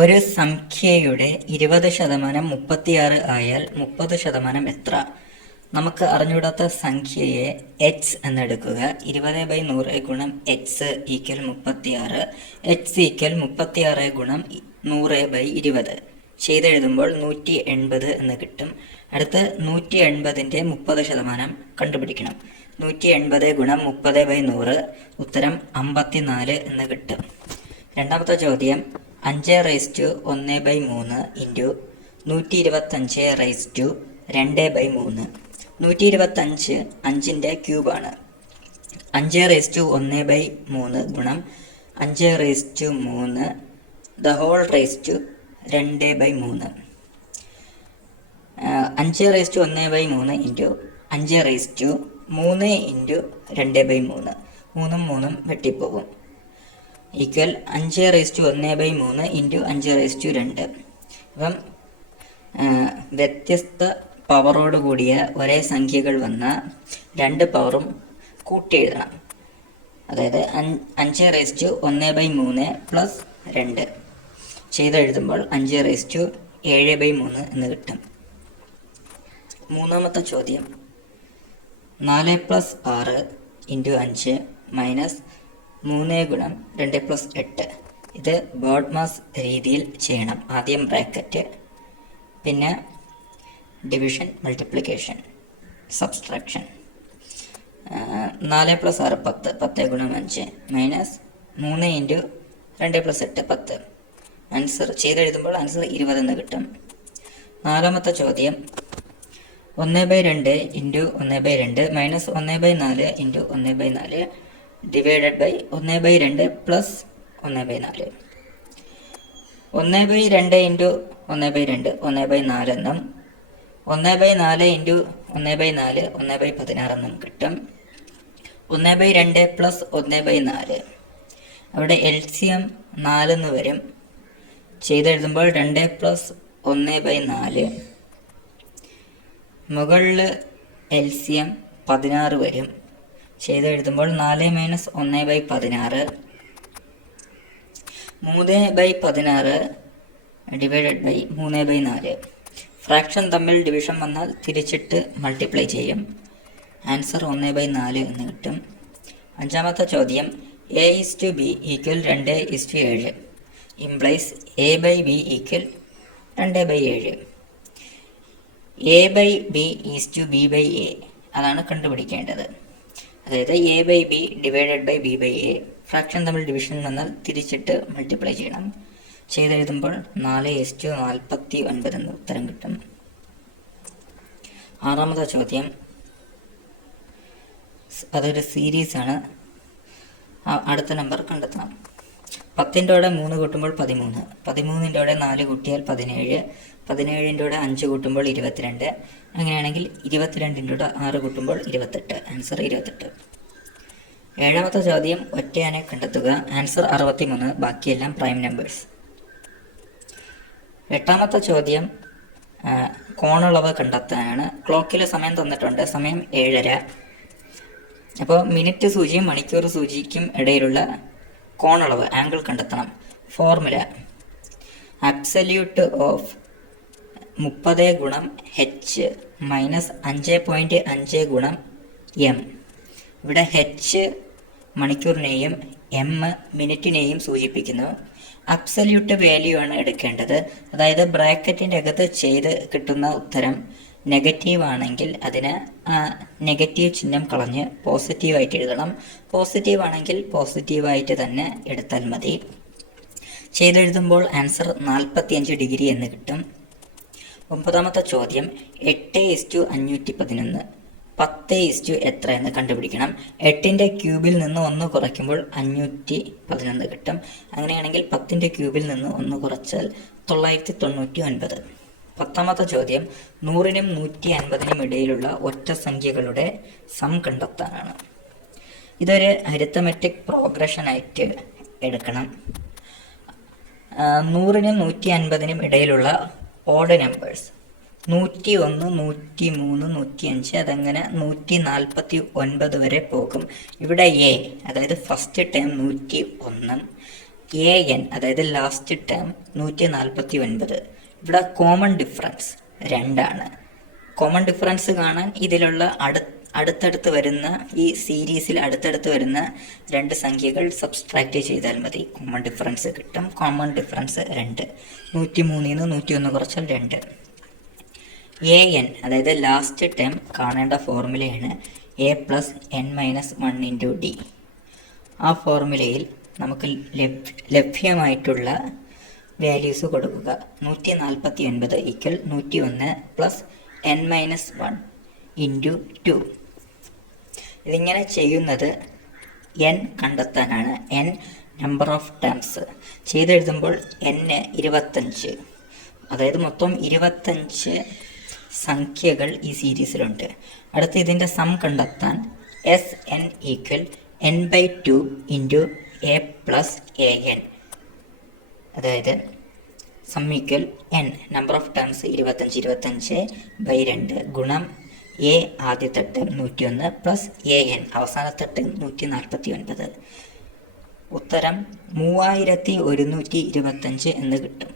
ഒരു സംഖ്യയുടെ 20% 36 ആയാൽ 30% എത്ര? നമുക്ക് അറിഞ്ഞുകൂടാത്ത സംഖ്യയെ എക്സ് എന്നെടുക്കുക. 20/100 ഗുണം എക്സ് ഈക്വൽ 36. എക്സ് ഈക്വൽ 36 ഗുണം 100/20 ചെയ്തെഴുതുമ്പോൾ 180 എന്ന് കിട്ടും. അടുത്ത് 180ൻ്റെ 30% കണ്ടുപിടിക്കണം. 180 ഗുണം 30/100 ഉത്തരം 54 എന്ന് കിട്ടും. രണ്ടാമത്തെ ചോദ്യം 5/1/3 ഇൻറ്റു 125/2/3. 125 5ൻ്റെ ക്യൂബാണ്. 5/1/3 ഗുണം 5/3 the whole raise to 2/3. 5/1/3 into 5/3 into 2/3. 3 വെട്ടിപ്പോകും. Equal 5/1/3 into 5/2. അപ്പം വ്യത്യസ്ത പവറോട് കൂടിയ ഒരേ സംഖ്യകൾ വന്ന രണ്ട് പവറും കൂട്ടി എഴുതണം. അതായത് 5/1/3 പ്ലസ് 2 ചെയ്തെഴുതുമ്പോൾ 5/7/3 എന്ന് കിട്ടും. മൂന്നാമത്തെ ചോദ്യം 4 + 6 ഇൻറ്റു 5 മൈനസ് 3 ഗുണം 2 + 8. ഇത് ബോഡ്മാസ് രീതിയിൽ ചെയ്യണം. ആദ്യം ബ്രാക്കറ്റ്, പിന്നെ ഡിവിഷൻ, മൾട്ടിപ്ലിക്കേഷൻ, സബ്സ്ട്രാക്ഷൻ. 4 + 6 10. 10 ഗുണം 5 മൈനസ് 3 ഇൻറ്റു 2 + 8 10. ആൻസർ ചെയ്തെഴുതുമ്പോൾ ആൻസർ 20 എന്ന് കിട്ടും. നാലാമത്തെ ചോദ്യം 1/2 into 1/2 minus 1/4 into 1/4 divided by 1/2 plus 1/4. 1/2 into 1/2 1/4 എന്നും 1/4 ഇൻറ്റു 1/4 1/16 എന്നും കിട്ടും. 1/2 പ്ലസ് 1/4 അവിടെ LCM 4 എന്ന് വരും. ചെയ്തെഴുതുമ്പോൾ 2 പ്ലസ് 1/4. മുകളിൽ LCM 16 വരും. ചെയ്തെഴുതുമ്പോൾ 4 മൈനസ് 1/16. 3/16 divided by 3/4. ഫ്രാക്ഷൻ തമ്മിൽ ഡിവിഷൻ വന്നാൽ തിരിച്ചിട്ട് മൾട്ടിപ്ലൈ ചെയ്യും. ആൻസർ 1/4 എന്ന് കിട്ടും. അഞ്ചാമത്തെ ചോദ്യം A/B equal 2:7 implies A/B equal 2/7. A/B B/A അതാണ് കണ്ടുപിടിക്കേണ്ടത്. അതായത് A/B divided by B/A. Fraction തമ്മിൽ ഡിവിഷൻ വന്നാൽ തിരിച്ചിട്ട് മൾട്ടിപ്ലൈ ചെയ്യണം. ചെയ്തെഴുതുമ്പോൾ 4:49 എന്ന് ഉത്തരം കിട്ടും. ആറാമത്തെ ചോദ്യം അതൊരു സീരീസാണ്. അടുത്ത നമ്പർ കണ്ടെത്തണം. 10ൻ്റെ 3 കൂട്ടുമ്പോൾ 13. 13ൻ്റെ 4 കൂട്ടിയാൽ 17. 17ൻ്റെ 5 കൂട്ടുമ്പോൾ 22. അങ്ങനെയാണെങ്കിൽ 22ൻ്റെ 6 കൂട്ടുമ്പോൾ 28. ആൻസർ 28. ഏഴാമത്തെ ചോദ്യം ഒറ്റയാനെ കണ്ടെത്തുക. ആൻസർ 63. ബാക്കിയെല്ലാം പ്രൈം നമ്പേഴ്സ്. എട്ടാമത്തെ ചോദ്യം കോണളവ് കണ്ടെത്താനാണ്. ക്ലോക്കിൽ സമയം തന്നിട്ടുണ്ട്. സമയം 7:30. അപ്പോൾ മിനിറ്റ് സൂചിയും മണിക്കൂർ സൂചിക്കും ഇടയിലുള്ള കോണളവ് ആംഗിൾ കണ്ടെത്തണം. ഫോർമുല അബ്സല്യൂട്ട് ഓഫ് 30 ഗുണം H മൈനസ് 5.5 ഗുണം M. ഇവിടെ H മണിക്കൂറിനെയും M മിനിറ്റിനെയും സൂചിപ്പിക്കുന്നു. അബ്സല്യൂട്ട് വാല്യൂ ആണ് എടുക്കേണ്ടത്. അതായത് ബ്രാക്കറ്റിൻ്റെ അകത്ത് ചെയ്ത് കിട്ടുന്ന ഉത്തരം നെഗറ്റീവ് ആണെങ്കിൽ അതിന് നെഗറ്റീവ് ചിഹ്നം കളഞ്ഞ് പോസിറ്റീവായിട്ട് എഴുതണം. പോസിറ്റീവ് ആണെങ്കിൽ പോസിറ്റീവായിട്ട് തന്നെ എടുത്താൽ മതി. ചെയ്തെഴുതുമ്പോൾ ആൻസർ 45 ഡിഗ്രി എന്ന് കിട്ടും. ഒമ്പതാമത്തെ ചോദ്യം 8:511 10 എത്ര എന്ന് കണ്ടുപിടിക്കണം. 8ൻ്റെ ക്യൂബിൽ നിന്ന് 1 കുറയ്ക്കുമ്പോൾ 511 കിട്ടും. അങ്ങനെയാണെങ്കിൽ 10ൻ്റെ ക്യൂബിൽ നിന്ന് 1 കുറച്ചാൽ 999. പത്താമത്തെ ചോദ്യം 100നും 150നും ഇടയിലുള്ള ഒറ്റ സംഖ്യകളുടെ സം കണ്ടെത്താനാണ്. ഇതൊരു അരിത്തമെറ്റിക് പ്രോഗ്രഷനായിട്ട് എടുക്കണം. 100നും 150നും ഇടയിലുള്ള ഓഡ് നമ്പേഴ്സ് 101, 103, 105 അതങ്ങനെ 149 വരെ പോകും. ഇവിടെ A അതായത് ഫസ്റ്റ് ടൈം 101, എ എൻ അതായത് ലാസ്റ്റ് ടേം 149. ഇവിടെ കോമൺ ഡിഫറൻസ് 2 കോമൺ ഡിഫറൻസ് കാണാൻ ഇതിലുള്ള അടുത്തടുത്ത് വരുന്ന ഈ സീരീസിൽ അടുത്തടുത്ത് വരുന്ന 2 സംഖ്യകൾ സബ്സ്ട്രാക്റ്റ് ചെയ്താൽ മതി, കോമൺ ഡിഫറൻസ് കിട്ടും. Common difference 2. 103 101 കുറച്ചാൽ 2. എ എൻ അതായത് ലാസ്റ്റ് ടേം കാണേണ്ട ഫോർമുലയാണ് a+n-1 × d. ആ ഫോർമുലയിൽ നമുക്ക് ലഭ്യമായിട്ടുള്ള വാല്യൂസ് കൊടുക്കുക. 149 = 101 + n-1 × 2. ഇതിങ്ങനെ ചെയ്യുന്നത് n കണ്ടെത്താനാണ്. n നമ്പർ ഓഫ് ടേംസ് ചെയ്തെഴുതുമ്പോൾ n 25, അതായത് മൊത്തം 25 സംഖ്യകൾ ഈ സീരീസിലുണ്ട്. അടുത്ത് ഇതിൻ്റെ സം കണ്ടെത്താൻ Sn = n/2 × a + an, അതായത് sum = n number of terms 25 ഗുണം a ആദ്യത്തെ ടേം 101 + an അവസാനത്തെ ടേം 149. ഉത്തരം 3125 എന്ന് കിട്ടും.